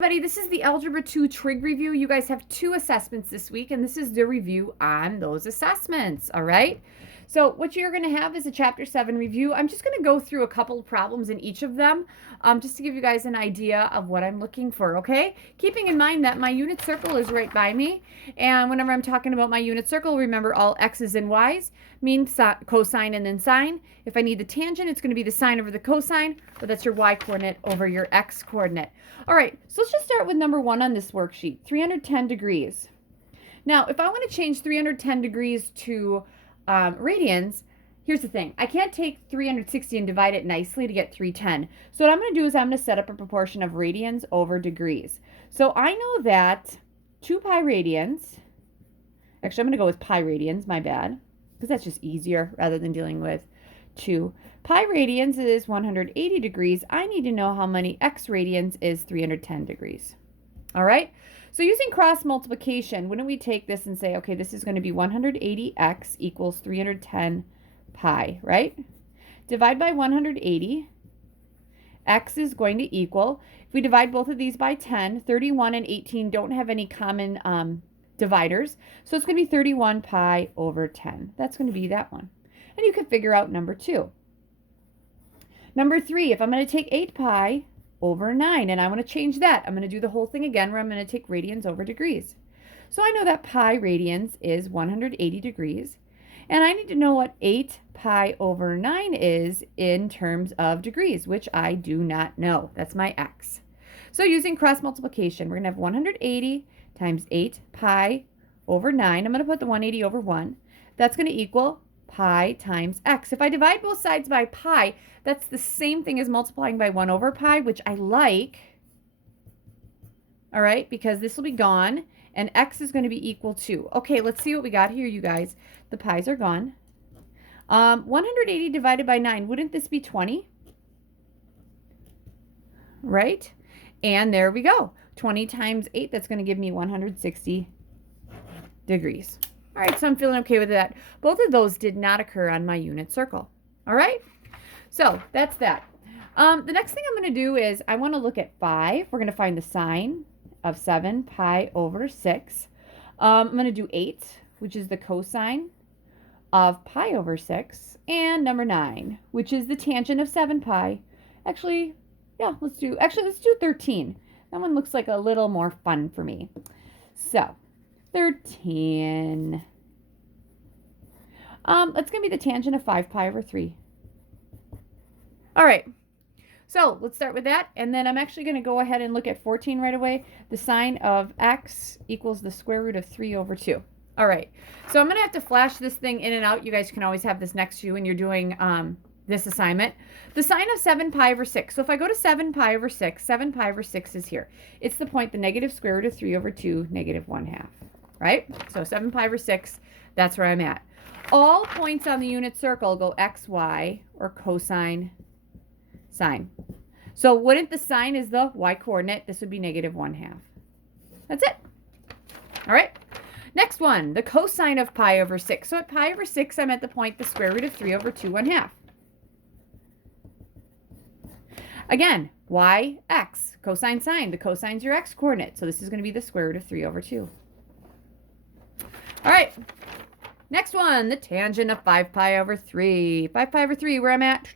Everybody, this is the Algebra 2 trig review. You guys have 2 assessments this week, and this is the review on those assessments, all right? So what you're going to have is a Chapter 7 review. I'm just going to go through a couple of problems in each of them just to give you guys an idea of what I'm looking for, okay? Keeping in mind that my unit circle is right by me, and whenever I'm talking about my unit circle, remember all x's and y's mean cosine and then sine. If I need the tangent, it's going to be the sine over the cosine, but that's your y coordinate over your x coordinate. All right, so let's just start with number 1 on this worksheet, 310 degrees. Now, if I want to change 310 degrees to radians, here's the thing. I can't take 360 and divide it nicely to get 310. So what I'm going to do is I'm going to set up a proportion of radians over degrees. So I know that 2 pi radians, actually I'm going to go with pi radians, my bad, because that's just easier rather than dealing with 2. Pi radians is 180 degrees. I need to know how many x radians is 310 degrees. All right? So using cross multiplication, wouldn't we take this and say, okay, this is going to be 180x equals 310 pi, right? Divide by 180. X is going to equal, if we divide both of these by 10, 31 and 18 don't have any common dividers. So it's going to be 31 pi over 10. That's going to be that one. And you can figure out number 2. Number 3, if I'm going to take 8 pi over 9, and I want to change that, I'm going to do the whole thing again where I'm going to take radians over degrees. So I know that pi radians is 180 degrees, and I need to know what 8 pi over 9 is in terms of degrees, which I do not know. That's my x. So using cross multiplication, we're going to have 180 times 8 pi over 9. I'm going to put the 180 over 1. That's going to equal pi times x. If I divide both sides by pi, that's the same thing as multiplying by 1 over pi, which I like, all right, because this will be gone, and x is going to be equal to, okay, let's see what we got here, you guys. The pi's are gone. 180 divided by 9, wouldn't this be 20? Right? And there we go. 20 times 8, that's going to give me 160 degrees. All right, so I'm feeling okay with that. Both of those did not occur on my unit circle. All right? So that's that. The next thing I'm going to do is I want to look at 5. We're going to find the sine of 7 pi over 6. I'm going to do 8, which is the cosine of pi over 6. And number 9, which is the tangent of 7 pi. Actually, yeah, let's do 13. That one looks like a little more fun for me. So 13. It's going to be the tangent of 5 pi over 3. All right. So let's start with that. And then I'm actually going to go ahead and look at 14 right away. The sine of x equals the square root of 3 over 2. All right. So I'm going to have to flash this thing in and out. You guys can always have this next to you when you're doing this assignment. The sine of 7 pi over 6. So if I go to 7 pi over 6, 7 pi over 6 is here. It's the point, the negative square root of 3 over 2, negative 1/2. Right? So 7 pi over 6, that's where I'm at. All points on the unit circle go x, y, or cosine, sine. So wouldn't the sine is the y coordinate? This would be negative 1/2. That's it. All right. Next one, the cosine of pi over 6. So at pi over 6, I'm at the point the square root of 3 over 2, 1/2. Again, y, x, cosine, sine. The cosine's your x coordinate. So this is going to be the square root of 3 over 2. All right. Next one, the tangent of 5 pi over 3. 5 pi over 3, where I'm at.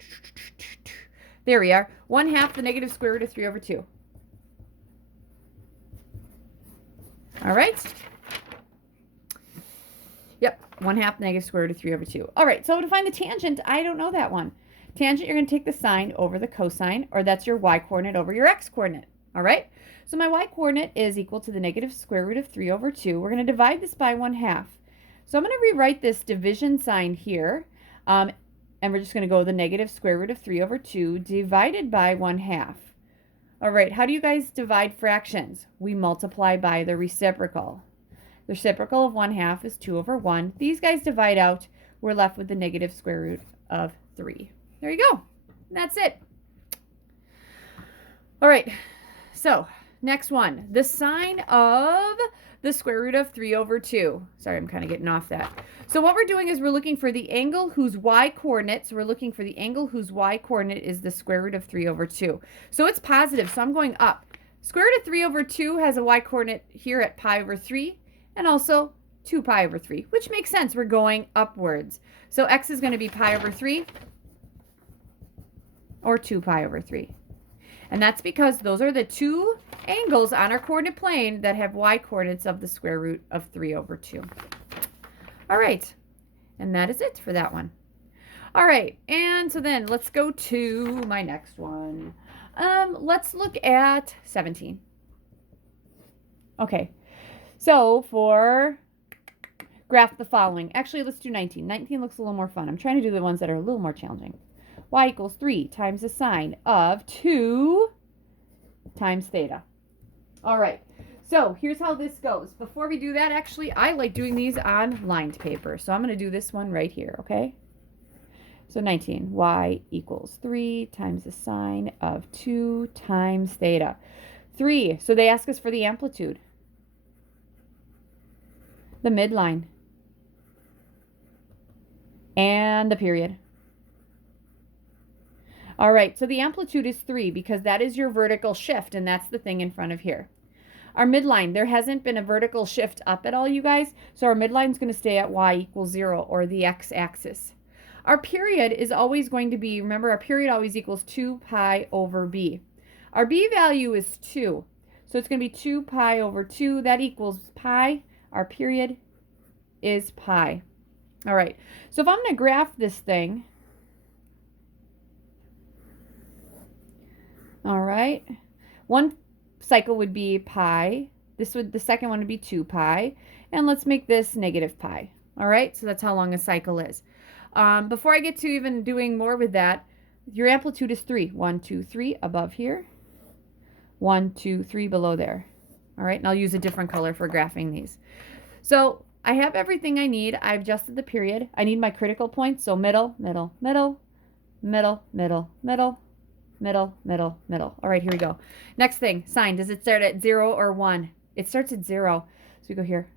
There we are. 1/2 the negative square root of 3 over 2. All right. Yep, 1/2 negative square root of 3 over 2. All right, so to find the tangent, I don't know that one. Tangent, you're going to take the sine over the cosine, or that's your y coordinate over your x coordinate. All right? So my y coordinate is equal to the negative square root of 3 over 2. We're going to divide this by 1/2. So I'm going to rewrite this division sign here, and we're just going to go the negative square root of 3 over 2 divided by 1/2. All right, how do you guys divide fractions? We multiply by the reciprocal. The reciprocal of 1/2 is 2 over 1. These guys divide out. We're left with the negative square root of 3. There you go. That's it. All right, so next one. The sine of the square root of 3 over 2. Sorry, I'm kind of getting off that. So what we're doing is we're looking for the angle whose y-coordinate, so we're looking for the angle whose y-coordinate is the square root of 3 over 2. So it's positive, so I'm going up. Square root of 3 over 2 has a y-coordinate here at pi over 3, and also 2 pi over 3, which makes sense. We're going upwards. So x is going to be pi over 3 or 2 pi over 3. And that's because those are the two angles on our coordinate plane that have y-coordinates of the square root of 3 over 2. All right, and that is it for that one. All right, and so then let's go to my next one. Let's look at 17. Okay, so for graph the following. Actually, let's do 19. 19 looks a little more fun. I'm trying to do the ones that are a little more challenging. Y equals 3 times the sine of 2 times theta. All right, so here's how this goes. Before we do that, actually, I like doing these on lined paper. So I'm going to do this one right here, okay? So 19, y equals 3 times the sine of 2 times theta. 3, so they ask us for the amplitude, the midline, and the period. All right, so the amplitude is 3 because that is your vertical shift, and that's the thing in front of here. Our midline, there hasn't been a vertical shift up at all, you guys, so our midline is going to stay at y equals 0, or the x-axis. Our period is always going to be, remember, our period always equals 2 pi over b. Our b value is 2, so it's going to be 2 pi over 2. That equals pi. Our period is pi. All right, so if I'm going to graph this thing, all right, one cycle would be pi. The second one would be 2 pi. And let's make this negative pi. All right, so that's how long a cycle is. Before I get to even doing more with that, your amplitude is 3. 1, 2, 3 above here. 1, 2, 3 below there. All right, and I'll use a different color for graphing these. So I have everything I need. I've adjusted the period. I need my critical points. So middle, middle, middle, middle, middle, middle, middle, middle, middle. All right, here we go. Next thing, sine. Does it start at 0 or 1? It starts at 0. So we go here.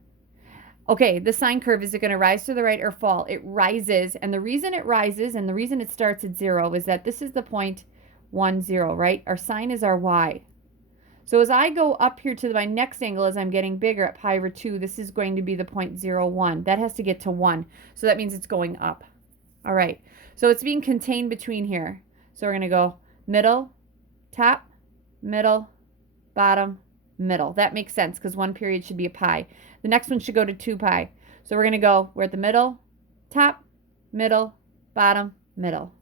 Okay, the sine curve, is it going to rise to the right or fall? It rises, and the reason it rises and the reason it starts at 0 is that this is the point 1, 0, right? Our sine is our y. So as I go up here to my next angle, as I'm getting bigger at pi over 2, this is going to be the point 0, 1. That has to get to 1, so that means it's going up. All right, so it's being contained between here. So we're going to go middle, top, middle, bottom, middle. That makes sense because one period should be a pi. The next one should go to 2 pi. So we're going to go, we're at the middle, top, middle, bottom, middle.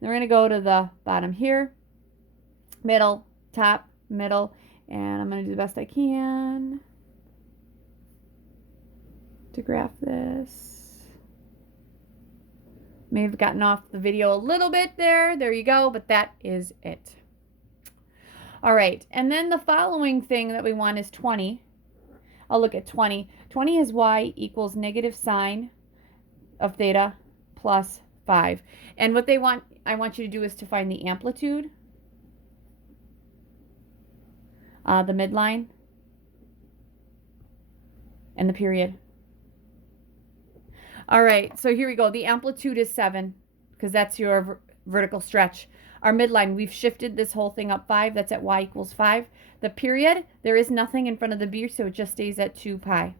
Then we're going to go to the bottom here, middle, top, middle, and I'm going to do the best I can to graph this. May have gotten off the video a little bit there. There you go, but that is it. All right, and then the following thing that we want is 20. I'll look at 20. 20 is y equals negative sine of theta plus 5. And what I want you to do is to find the amplitude, the midline, and the period. All right, so here we go. The amplitude is 7 because that's your vertical stretch. Our midline, we've shifted this whole thing up 5. That's at y equals 5. The period, there is nothing in front of the b, so it just stays at 2 pi.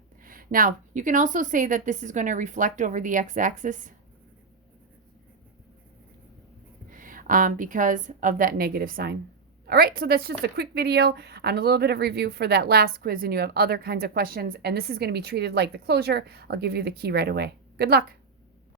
Now, you can also say that this is going to reflect over the x-axis because of that negative sign. All right, so that's just a quick video on a little bit of review for that last quiz, and you have other kinds of questions, and this is going to be treated like the closure. I'll give you the key right away. Good luck.